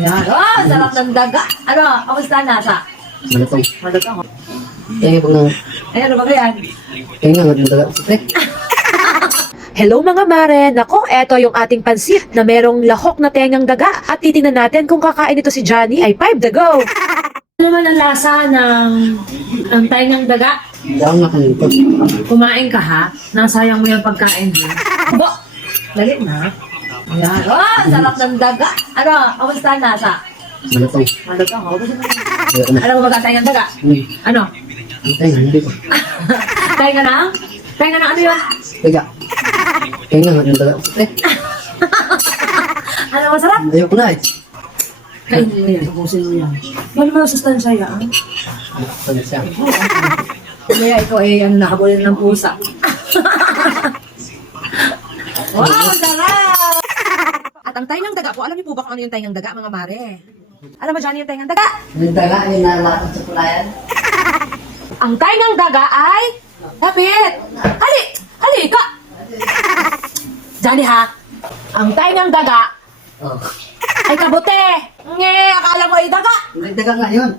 Yan. Oh, sarap ng daga. Ano, kamusta nasa? Malutong. Malutong. oh. Kaya pag nang, Ay, ano ba yan? kaya nga, yung daga. Hello mga mare! Nako, eto yung ating pansit na merong lahok na tengang daga. At titingnan natin kung kakain ito si Johnny ay 5 the go! Ano naman ang lasa ng, ng taingang daga? daw nga kanito. Kumain ka ha? Nasayang mo yung pagkain mo. Bo! Dali na. Yan. Oh, sarap ng daga. Ano, kamusta nasa? Malutong. Malutong. Oh, gusto mo na. Ka na. Alam mo ba taingang daga? Ano? Nga, hindi ko. Tainga na? Tainga na ano yun? Daga. Kaya nga, yung daga. Pre, Ano masarap? ayoko na eh. Kainin mo yan. Tapusin mo yan. Ano mo sustansya yan? Siya. Kaya ito ay ano, nakabulan ng pusa. wow, sarap! At ang taingang daga po, alam niyo po ba kung ano yung taingang daga mga mare? Alam mo Johnny yung taingang daga? Yung daga, yung nalakot sa kulayan. Ang taingang daga ay... Kapit! Hali! Hali ka! Johnny ha? Ang taingang daga Oh. ay kabute! Nge, akala mo ay daga! May daga nga yun.